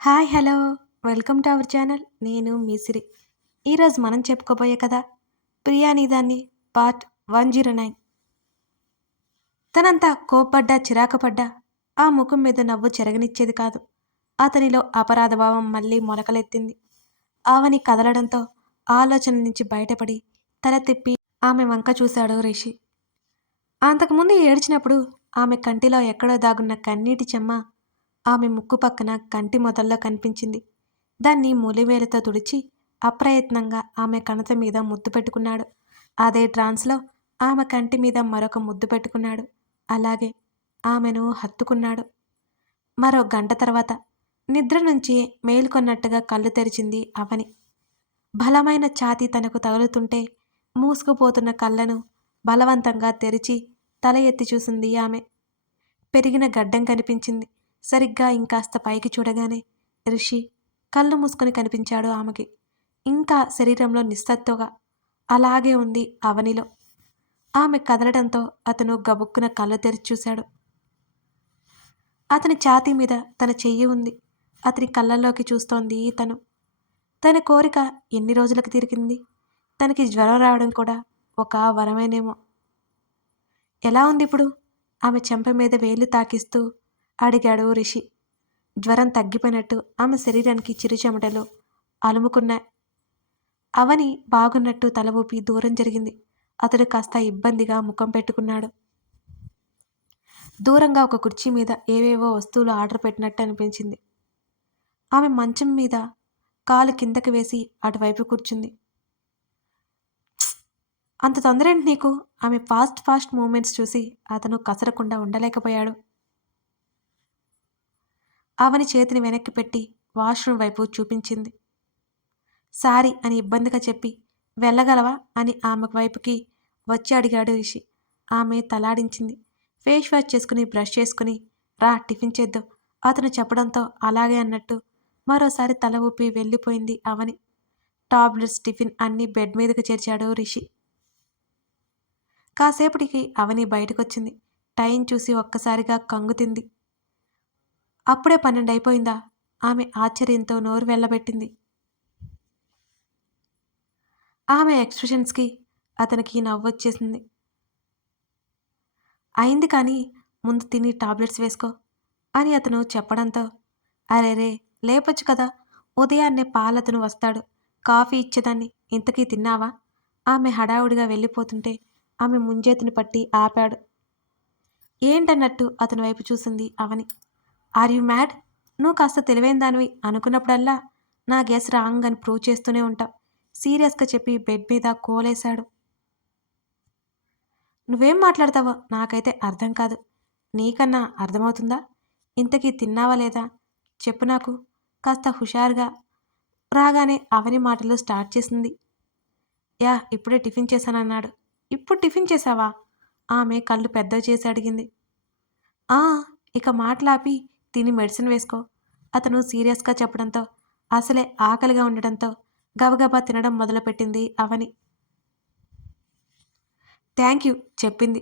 Hi hello welcome to our channel. నేను మీ సిరి. ఈరోజు మనం చెప్పుకోబోయే కథ ప్రియానిదాన్ని పార్ట్ 109. తనంతా కోప్పడ్డా చిరాకుపడ్డా ఆ ముఖం మీద నవ్వు చెరగనిచ్చేది కాదు. అతనిలో అపరాధభావం మళ్ళీ మొలకలెత్తింది. ఆవని కదలడంతో ఆలోచన నుంచి బయటపడి తల తిప్పి ఆమె వంక చూశాడు రిషి. అంతకుముందు ఏడ్చినప్పుడు ఆమె కంటిలో ఎక్కడో దాగున్న కన్నీటి చెమ్మ ఆమె ముక్కు పక్కన కంటి మొదల్లో కనిపించింది. దాన్ని మూలివేలతో తుడిచి అప్రయత్నంగా ఆమె కణత మీద ముద్దు పెట్టుకున్నాడు. అదే ట్రాన్స్లో ఆమె కంటి మీద మరొక ముద్దు పెట్టుకున్నాడు. అలాగే ఆమెను హత్తుకున్నాడు. మరో గంట తర్వాత నిద్ర నుంచి మేల్కొన్నట్టుగా కళ్ళు తెరిచింది అవని. బలమైన ఛాతీ తనకు తగులుతుంటే మూసుకుపోతున్న కళ్ళను బలవంతంగా తెరిచి తల ఎత్తి చూసింది ఆమె. పెరిగిన గడ్డం కనిపించింది. సరిగ్గా ఇంకాస్త పైకి చూడగానే రిషి కళ్ళు మూసుకొని కనిపించాడు ఆమెకి. ఇంకా శరీరంలో నిస్సత్తుగా అలాగే ఉంది అవనిలో. ఆమె కదలడంతో అతను గబుక్కున కళ్ళు తెరిచి చూశాడు. అతని ఛాతీ మీద తన చెయ్యి ఉంది. అతని కళ్ళల్లోకి చూస్తోంది తను. తన కోరిక ఎన్ని రోజులకు తిరిగింది. తనకి జ్వరం రావడం కూడా ఒక వరమేనేమో. ఎలా ఉంది ఇప్పుడు? ఆమె చెంప మీద వేలు తాకిస్తూ అడిగాడు రిషి. జ్వరం తగ్గిపోయినట్టు ఆమె శరీరానికి చిరుచెమటలు అలుముకున్నాయి. అవని బాగున్నట్టు తల ఊపి దూరం జరిగింది. అతడు కాస్త ఇబ్బందిగా ముఖం పెట్టుకున్నాడు. దూరంగా ఒక కుర్చీ మీద ఏవేవో వస్తువులు ఆర్డర్ పెట్టినట్టు అనిపించింది. ఆమె మంచం మీద కాలు కిందకి వేసి అటువైపు కూర్చుంది. అంత తొందరేంటి నీకు? ఆమె ఫాస్ట్ మూమెంట్స్ చూసి అతను కసరకుండా ఉండలేకపోయాడు. అవని చేతిని వెనక్కి పెట్టి వాష్రూమ్ వైపు చూపించింది. సారీ అని ఇబ్బందిగా చెప్పి వెళ్ళగలవా అని ఆమె వైపుకి వచ్చి అడిగాడు రిషి. ఆమె తలాడించింది. ఫేస్ వాష్ చేసుకుని బ్రష్ చేసుకుని రా టిఫిన్ చేద్దాం అతను చెప్పడంతో అలాగే అన్నట్టు మరోసారి తల ఊపి వెళ్ళిపోయింది అవని. టాబ్లెట్స్ టిఫిన్ అన్నీ బెడ్ మీదకు చేర్చాడు రిషి. కాసేపటికి అవని బయటకొచ్చింది. టైం చూసి ఒక్కసారిగా కంగుతింది. అప్పుడే 12 అయిపోయిందా? ఆమె ఆశ్చర్యంతో నోరు వెళ్ళబెట్టింది. ఆమె ఎక్స్ప్రెషన్స్కి అతనికి నవ్వొచ్చేసింది. అయింది కానీ ముందు తిని టాబ్లెట్స్ వేసుకో అని అతను చెప్పడంతో అరేరే లేపొచ్చు కదా, ఉదయాన్నే పాలతను వస్తాడు, కాఫీ ఇచ్చేదాన్ని, ఇంతకీ తిన్నావా? ఆమె హడావుడిగా వెళ్ళిపోతుంటే ఆమె ముంజేతిని పట్టి ఆపాడు. ఏంటన్నట్టు అతని వైపు చూసింది అవని. Are you mad? నువ్వు కాస్త తెలివైన దానివి అనుకున్నప్పుడల్లా నా గెస్ రాంగ్ అని ప్రూవ్ చేస్తూనే ఉంటావు. సీరియస్గా చెప్పి బెడ్ మీద కోలేశాడు. నువ్వేం మాట్లాడతావో నాకైతే అర్థం కాదు. నీకన్నా అర్థమవుతుందా? ఇంతకీ తిన్నావా లేదా చెప్పు నాకు. కాస్త హుషారుగా రాగానే అవని మాటలు స్టార్ట్ చేసింది. యా ఇప్పుడే టిఫిన్ చేశానన్నాడు. ఇప్పుడు టిఫిన్ చేశావా? ఆమె కళ్ళు పెద్దవి చేసి అడిగింది. ఆ ఇక మాటలాపి తిని మెడిసిన్ వేసుకో అతను సీరియస్గా చెప్పడంతో అసలే ఆకలిగా ఉండడంతో గబగబా తినడం మొదలుపెట్టింది అవని. థ్యాంక్ యూ చెప్పింది.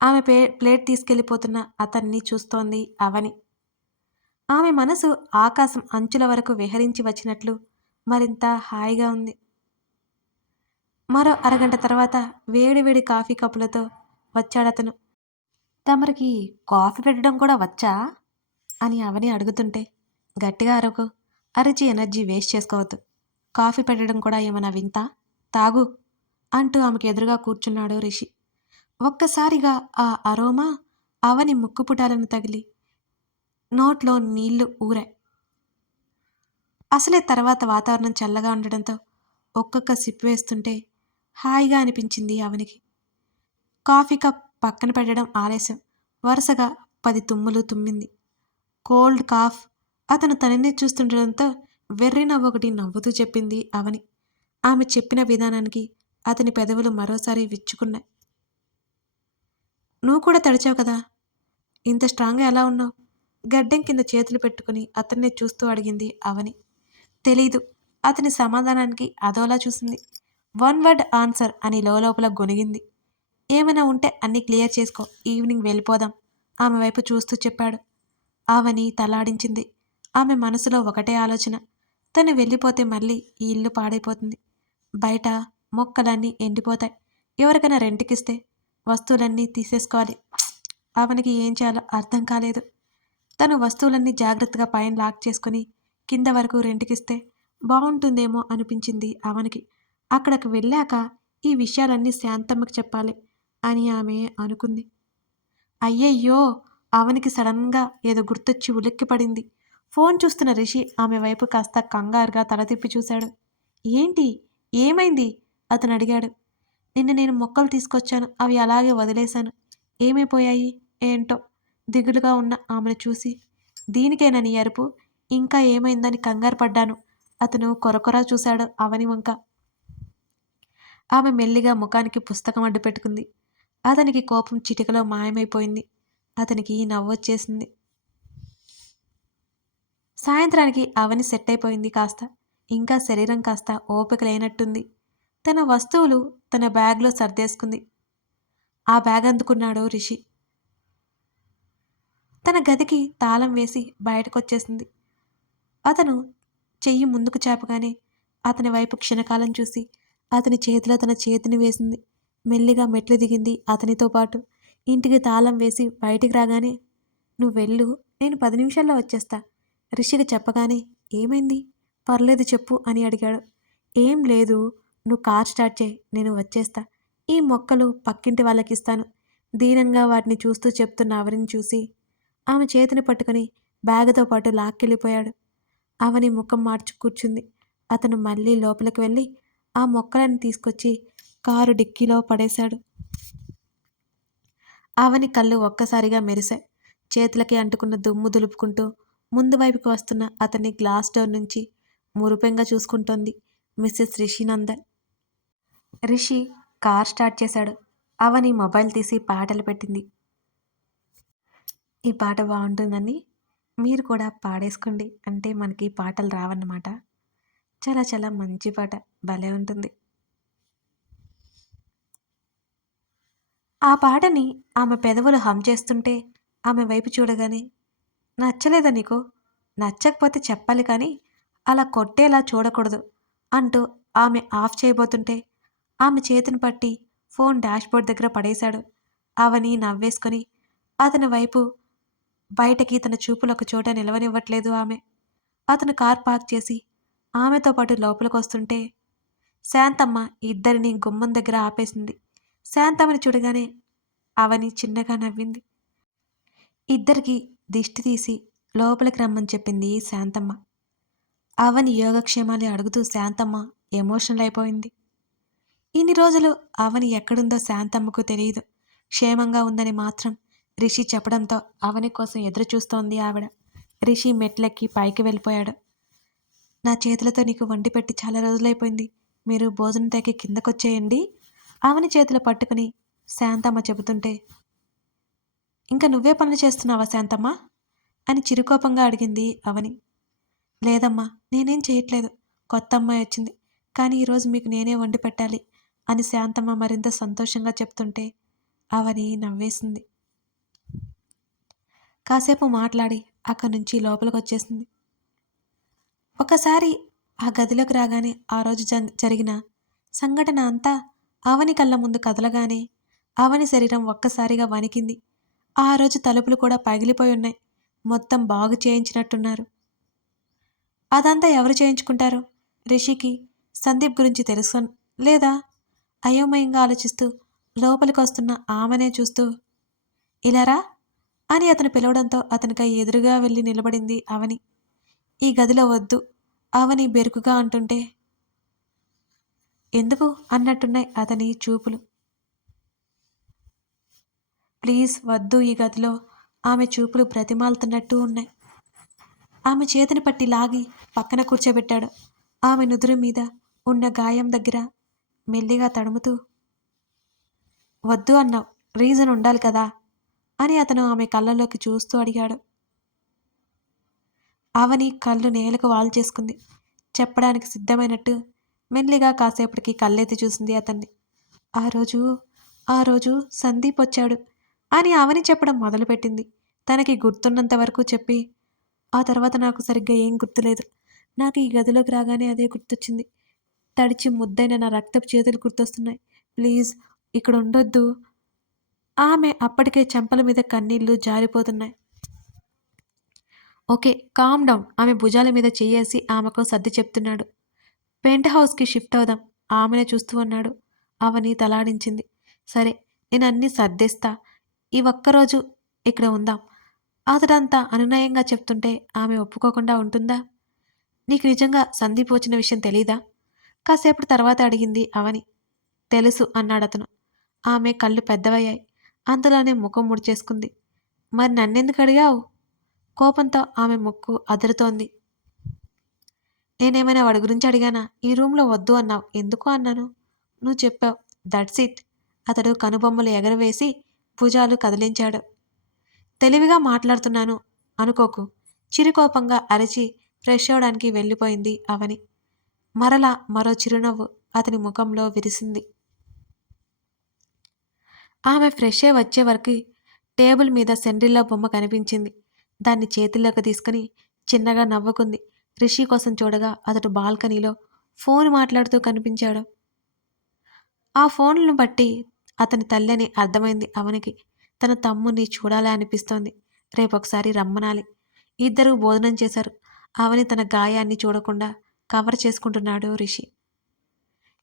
ఆమె ప్లేట్ తీసుకెళ్ళిపోతున్న అతన్ని చూస్తోంది అవని. ఆమె మనసు ఆకాశం అంచుల వరకు విహరించి వచ్చినట్లు మరింత హాయిగా ఉంది. మరో అరగంట తర్వాత వేడివేడి కాఫీ కప్పులతో వచ్చాడతను. తమరికి కాఫీ పెట్టడం కూడా వచ్చా అని అవని అడుగుతుంటే గట్టిగా అరకు, అరిచి ఎనర్జీ వేస్ట్ చేసుకోవద్దు. కాఫీ పెట్టడం కూడా ఏమన్నా వింత? తాగు అంటూ ఆమెకు ఎదురుగా కూర్చున్నాడు రిషి. ఒక్కసారిగా ఆ అరోమా అవని ముక్కుపుటాలను తగిలి నోట్లో నీళ్లు ఊరాయి. అసలే తర్వాత వాతావరణం చల్లగా ఉండడంతో ఒక్కొక్క సిప్ వేస్తుంటే హాయిగా అనిపించింది అవనికి. కాఫీ కప్ పక్కన పెట్టడం ఆలస్యం. వరుసగా 10 తుమ్ములు తుమ్మింది. Cold cough. అతను తననే చూస్తుండడంతో వెర్రి నవ్వొకటి నవ్వుతూ చెప్పింది అవని. ఆమె చెప్పిన విధానానికి అతని పెదవులు మరోసారి విచ్చుకున్నాయి. నువ్వు కూడా తడిచావు కదా, ఇంత స్ట్రాంగ్గా ఎలా ఉన్నావు? గడ్డం కింద చేతులు పెట్టుకుని అతన్నే చూస్తూ అడిగింది అవని. తెలీదు. అతని సమాధానానికి అదోలా చూసింది. వన్ వర్డ్ ఆన్సర్ అని లోపల గొనిగింది. ఏమైనా ఉంటే అన్నీ క్లియర్ చేసుకో, ఈవినింగ్ వెళ్ళిపోదాం ఆమె వైపు చూస్తూ చెప్పాడు. అవని తలాడించింది. ఆమె మనసులో ఒకటే ఆలోచన. తను వెళ్ళిపోతే మళ్ళీ ఈ ఇల్లు పాడైపోతుంది. బయట మొక్కలన్నీ ఎండిపోతాయి. ఎవరికైనా రెంట్‌కిస్తే వస్తువులన్నీ తీసేసుకోవాలి. అవనికి ఏం చేయాలో అర్థం కాలేదు. తను వస్తువులన్నీ జాగ్రత్తగా పైన లాక్ చేసుకొని కింద వరకు రెంట్‌కిస్తే బావుంటుందేమో అనిపించింది అవనికి. అక్కడికి వెళ్ళాక ఈ విషయాలన్నీ శాంతమ్మకి చెప్పాలి అని ఆమె అనుకుంది. అయ్యయ్యో! అవనికి సడన్‌గా ఏదో గుర్తొచ్చి ఉలిక్కిపడింది. ఫోన్ చూస్తున్న రిషి ఆమె వైపు కాస్త కంగారుగా తల తిప్పి చూశాడు. ఏంటి? ఏమైంది? అతనడిగాడు. నిన్న నేను మొక్కలు తీసుకొచ్చాను. అవి అలాగే వదిలేశాను. ఏమైపోయాయి? ఏంటో? దిగులుగా ఉన్న ఆమెను చూసి, దీనికేనా నీ అరుపు? ఇంకా ఏమైందని కంగారు పడ్డాను. అతను కొరకొరా చూశాడు అవని వంక. ఆమె మెల్లిగా ముఖానికి పుస్తకం అడ్డుపెట్టుకుంది. అతనికి కోపం చిటికలో మాయమైపోయింది. అతనికి నవ్వొచ్చేసింది. సాయంత్రానికి అవని సెట్ అయిపోయింది కాస్త. ఇంకా శరీరం కాస్త ఓపిక లేనట్టుంది. తన వస్తువులు తన బ్యాగ్లో సర్దేసుకుంది. ఆ బ్యాగ్ అందుకున్నాడు రిషి. తన గదికి తాళం వేసి బయటకొచ్చేసింది. అతను చెయ్యి ముందుకు చాపగానే అతని వైపు క్షణకాలం చూసి అతని చేతిలో తన చేతిని వేసింది. మెల్లిగా మెట్లు దిగింది అతనితో పాటు. ఇంటికి తాళం వేసి బయటికి రాగానే, నువ్వెళ్ళు, నేను 10 నిమిషాల్లో వచ్చేస్తా రిషికి చెప్పగానే, ఏమైంది? పర్లేదు చెప్పు అని అడిగాడు. ఏం లేదు, నువ్వు కార్ స్టార్ట్ చేయి, నేను వచ్చేస్తా. ఈ మొక్కలు పక్కింటి వాళ్ళకిస్తాను. దీనంగా వాటిని చూస్తూ చెప్తున్న అవరిని చూసి ఆమె చేతిని పట్టుకుని బ్యాగుతో పాటు లాక్కెళ్ళిపోయాడు. అవని ముఖం మార్చి కూర్చుంది. అతను మళ్ళీ లోపలికి వెళ్ళి ఆ మొక్కలను తీసుకొచ్చి కారు డిక్కీలో పడేశాడు. అవని కళ్ళు ఒక్కసారిగా మెరిశాయి. చేతులకి అంటుకున్న దుమ్ము దులుపుకుంటూ ముందు వైపుకి వస్తున్న అతన్ని గ్లాస్ డోర్ నుంచి మురిపెంగా చూసుకుంటోంది మిస్సెస్ రిషినందన్. రిషి కార్ స్టార్ట్ చేశాడు. అవని మొబైల్ తీసి పాటలు పెట్టింది. ఈ పాట బాగుంటుందని మీరు కూడా పాడేసుకోండి, అంటే మనకి పాటలు రావన్నమాట. చాలా చాలా మంచి పాట, భలే ఉంటుంది. ఆ పాటని ఆమె పెదవులు హమ్ చేస్తుంటే ఆమె వైపు చూడగానే, నచ్చలేదా నీకు? నచ్చకపోతే చెప్పాలి కానీ అలా కొట్టేలా చూడకూడదు అంటూ ఆమె ఆఫ్ చేయబోతుంటే ఆమె చేతిని పట్టి ఫోన్ డాష్బోర్డ్ దగ్గర పడేశాడు. అవని నవ్వేసుకొని అతని వైపు బయటకి తన చూపులు ఒక చోట నిలవనివ్వట్లేదు ఆమె. అతను కార్ పార్క్ చేసి ఆమెతో పాటు లోపలికొస్తుంటే శాంతమ్మ ఇద్దరిని గుమ్మం దగ్గర ఆపేసింది. శాంతమ్మని చూడగానే అవని చిన్నగా నవ్వింది. ఇద్దరికి దిష్టి తీసి లోపలికి రమ్మని చెప్పింది శాంతమ్మ. అవని యోగక్షేమాలు అడుగుతూ శాంతమ్మ ఎమోషనల్ అయిపోయింది. ఇన్ని రోజులు అవని ఎక్కడుందో శాంతమ్మకు తెలియదు. క్షేమంగా ఉందని మాత్రం రిషి చెప్పడంతో అవని కోసం ఎదురు చూస్తోంది ఆవిడ. రిషి మెట్లెక్కి పైకి వెళ్ళిపోయాడు. నా చేతులతో నీకు వండి పెట్టి చాలా రోజులైపోయింది. మీరు భోజనం తెగి కిందకొచ్చేయండి అవని చేతులు పట్టుకుని శాంతమ్మ చెబుతుంటే, ఇంకా నువ్వే పనులు చేస్తున్నావా శాంతమ్మ అని చిరుకోపంగా అడిగింది అవని. లేదమ్మా, నేనేం చేయట్లేదు. కొత్త అమ్మాయి వచ్చింది, కానీ ఈరోజు మీకు నేనే వండి పెట్టాలి అని శాంతమ్మ మరింత సంతోషంగా చెప్తుంటే అవని నవ్వేసింది. కాసేపు మాట్లాడి అక్కడి నుంచి లోపలికి వచ్చేసింది. ఒకసారి ఆ గదిలోకి రాగానే ఆ రోజు జరిగిన సంఘటన అంతా అవని కళ్ళ ముందు కదలగానే అవని శరీరం ఒక్కసారిగా వణికింది. ఆ రోజు తలుపులు కూడా పగిలిపోయి ఉన్నాయి. మొత్తం బాగు చేయించినట్టున్నారు. అదంతా ఎవరు చేయించుకుంటారు? రిషికి సందీప్ గురించి తెలుసు లేదా? అయోమయంగా ఆలోచిస్తూ లోపలికి వస్తున్న ఆమెనే చూస్తూ, ఇలారా అని అతను పిలవడంతో అతనికై ఎదురుగా వెళ్ళి నిలబడింది అవని. ఈ గదిలో వద్దు అవని బెరుకుగా అంటుంటే, ఎందుకు అన్నట్టున్నాయి అతని చూపులు. ప్లీజ్ వద్దు ఈ గదిలో ఆమె చూపులు బ్రతిమాలుతున్నట్టు ఉన్నాయి. ఆమె చేతిని పట్టి లాగి పక్కన కూర్చోబెట్టాడు. ఆమె నుదురు మీద ఉన్న గాయం దగ్గర మెల్లిగా తడుముతూ, వద్దు అన్నావు, రీజన్ ఉండాలి కదా అని అతను ఆమె కళ్ళలోకి చూస్తూ అడిగాడు. అవని కళ్ళు నేలకు వాల్చేసుకుంది. చెప్పడానికి సిద్ధమైనట్టు మెల్లిగా కాసేపటికి కళ్ళెత్తి చూసింది అతన్ని. ఆ రోజు సందీప్ వచ్చాడు అని అవని చెప్పడం మొదలుపెట్టింది. తనకి గుర్తున్నంత వరకు చెప్పి, ఆ తర్వాత నాకు సరిగ్గా ఏం గుర్తులేదు. నాకు ఈ గదిలోకి రాగానే అదే గుర్తొచ్చింది. తడిచి ముద్దైన నా రక్తపు చేతులు గుర్తొస్తున్నాయి. ప్లీజ్ ఇక్కడ ఉండొద్దు. ఆమె అప్పటికే చెంపల మీద కన్నీళ్లు జారిపోతున్నాయి. Okay, calm down. ఆమె భుజాల మీద చెయ్యేసి ఆమెకు సర్ది చెప్తున్నాడు. పెంట్ హౌస్‌కి షిఫ్ట్ అవుదాం. ఆమెనే చూస్తూ అన్నాడు. అవని తలాడించింది. సరే, నేనన్నీ సర్దేస్తా. ఈ ఒక్కరోజు ఇక్కడ ఉందాం. అతడంత అనునయంగా చెప్తుంటే ఆమె ఒప్పుకోకుండా ఉంటుందా? నీకు నిజంగా సందీప్ వచ్చిన విషయం తెలీదా? కాసేపటి తర్వాత అడిగింది అవని. తెలుసు అన్నాడతను. ఆమె కళ్ళు పెద్దవయ్యాయి. అంతలోనే ముఖం ముడిచేసుకుంది. మరి నన్నెందుకు అడిగావు? కోపంతో ఆమె ముక్కు అదురుతోంది. నేనేమైనా వాడి గురించి అడిగానా? ఈ రూమ్‌లో వద్దు అన్నావు. ఎందుకు అన్నాను? నువ్వు చెప్పావు. That's it. అతడు కనుబొమ్మలు ఎగరవేసి భుజాలు కదిలించాడు. తెలివిగా మాట్లాడుతున్నాను అనుకోకు. చిరుకోపంగా అరిచి ఫ్రెష్ అవడానికి వెళ్ళిపోయింది అవని. మరలా మరో చిరునవ్వు అతని ముఖంలో విరిసింది. ఆమె ఫ్రెష్ అయి వచ్చే వరకు టేబుల్ మీద సెండ్రిల్లా బొమ్మ కనిపించింది. దాన్ని చేతుల్లోకి తీసుకుని చిన్నగా నవ్వుకుంది. రిషి కోసం చూడగా అతడు బాల్కనీలో ఫోన్ మాట్లాడుతూ కనిపించాడు. ఆ ఫోన్లను బట్టి అతని తల్లని అర్థమైంది అవనికి. తన తమ్ముణ్ణి చూడాలని అనిపిస్తోంది. రేపొకసారి రమ్మనాలి. ఇద్దరూ భోజనం చేశారు. అవని తన గాయాన్ని చూడకుండా కవర్ చేసుకుంటున్నాడు రిషి.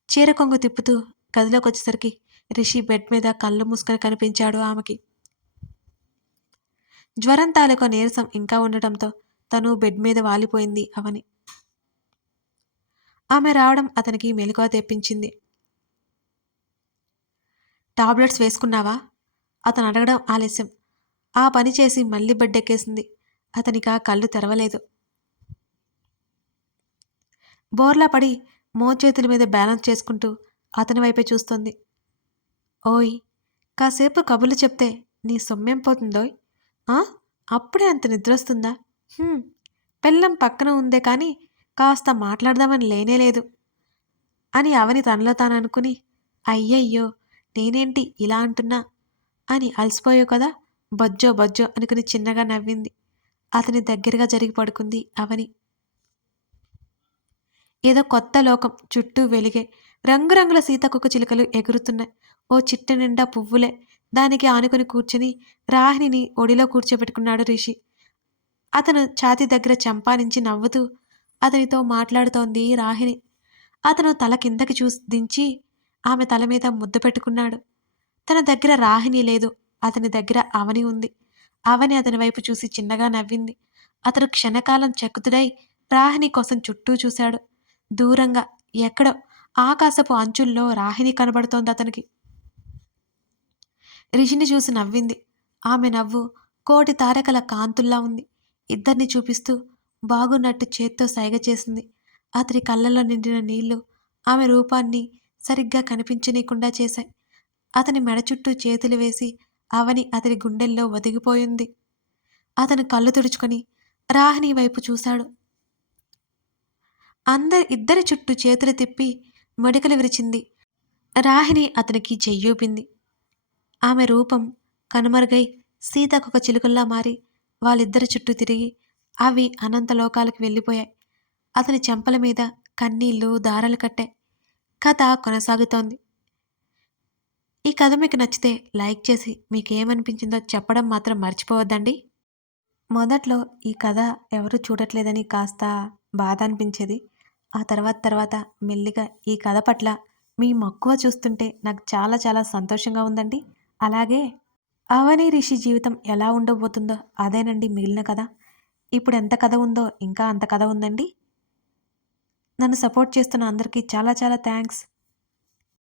చీర కొంగు తిప్పుతూ గదిలోకొచ్చేసరికి రిషి బెడ్ మీద కళ్ళు మూసుకొని కనిపించాడు ఆమెకి. జ్వరం తాలూకా నీరసం ఇంకా ఉండటంతో తను బెడ్ మీద వాలిపోయింది అవని. ఆమె రావడం అతనికి మెలకువ తెప్పించింది. టాబ్లెట్స్ వేసుకున్నావా? అతను అడగడం ఆలస్యం. ఆ పని చేసి మళ్ళీ బెడ్డెక్కేసింది. అతనికా కళ్ళు తెరవలేదు. బోర్లా పడి మోచేతుల మీద బ్యాలెన్స్ చేసుకుంటూ అతని వైపే చూస్తోంది. ఓయ్, కాసేపు కబుర్లు చెప్తే నీ సొమ్మేం పోతుందోయ్? ఆ? అప్పుడే అంత నిద్రొస్తుందా? పెళ్ళం పక్కన ఉందే కానీ కాస్త మాట్లాడదామని లేనేలేదు అని అవని తనలో తాను అనుకుని, అయ్యయ్యో నేనేంటి ఇలా అంటున్నా అని అలసిపోయావు కదా, బజ్జో బజ్జో అనుకుని చిన్నగా నవ్వింది. అతని దగ్గరగా జరిగి పడుకుంది అవని. ఏదో కొత్త లోకం చుట్టూ వెలిగే రంగురంగుల సీతాకొక చిలుకలు ఎగురుతున్నాయి. ఓ చిట్ట నిండా పువ్వులే. దానికి ఆనుకుని కూర్చుని రాహిణిని ఒడిలో కూర్చోబెట్టుకున్నాడు రిషి. అతను ఛాతీ దగ్గర చంపానించి నవ్వుతూ అతనితో మాట్లాడుతోంది రాహిణి. అతను తల కిందకి దించి ఆమె తల మీద ముద్దు పెట్టుకున్నాడు. తన దగ్గర రాహిణి లేదు. అతని దగ్గర అవని ఉంది. అవని అతని వైపు చూసి చిన్నగా నవ్వింది. అతడు క్షణకాలం చకుతుడై రాహిణి కోసం చుట్టూ చూశాడు. దూరంగా ఎక్కడో ఆకాశపు అంచుల్లో రాహిణి కనబడుతోంది అతనికి. రిషిని చూసి నవ్వింది. ఆమె నవ్వు కోటి తారకల కాంతుల్లా ఉంది. ఇద్దరిని చూపిస్తూ బాగున్నట్టు చేత్తో సైగ చేసింది. అతని కళ్ళల్లో నిండిన నీళ్లు ఆమె రూపాన్ని సరిగ్గా కనిపించనీయకుండా చేశాయి. అతని మెడ చుట్టూ చేతులు వేసి అవని అతని గుండెల్లో ఒదిగిపోయింది. అతను కళ్ళు తుడుచుకొని రాహిణి వైపు చూశాడు. ఇద్దరి చుట్టూ చేతులు తిప్పి మెడికలు విరిచింది. రాహిణి అతనికి చెయ్యూపింది. ఆమె రూపం కనుమరుగై సీతాకొక చిలుకల్లా మారి వాళ్ళిద్దరి చుట్టూ తిరిగి అవి అనంత లోకాలకు వెళ్ళిపోయాయి. అతని చెంపల మీద కన్నీళ్లు దారాలు కట్టాయి. కథ కొనసాగుతోంది. ఈ కథ మీకు నచ్చితే లైక్ చేసి మీకేమనిపించిందో చెప్పడం మాత్రం మర్చిపోవద్దండి. మొదట్లో ఈ కథ ఎవరు చూడట్లేదని కాస్త బాధ అనిపించేది. ఆ తర్వాత మెల్లిగా ఈ కథ పట్ల మీ మక్కువ చూస్తుంటే నాకు చాలా చాలా సంతోషంగా ఉందండి. అలాగే అవని రిషి జీవితం ఎలా ఉండబోతుందో అదేనండి మిగిలిన కథ. ఇప్పుడు ఎంత కథ ఉందో ఇంకా అంత కథ ఉందండి. నన్ను సపోర్ట్ చేస్తున్న అందరికీ చాలా చాలా థ్యాంక్స్.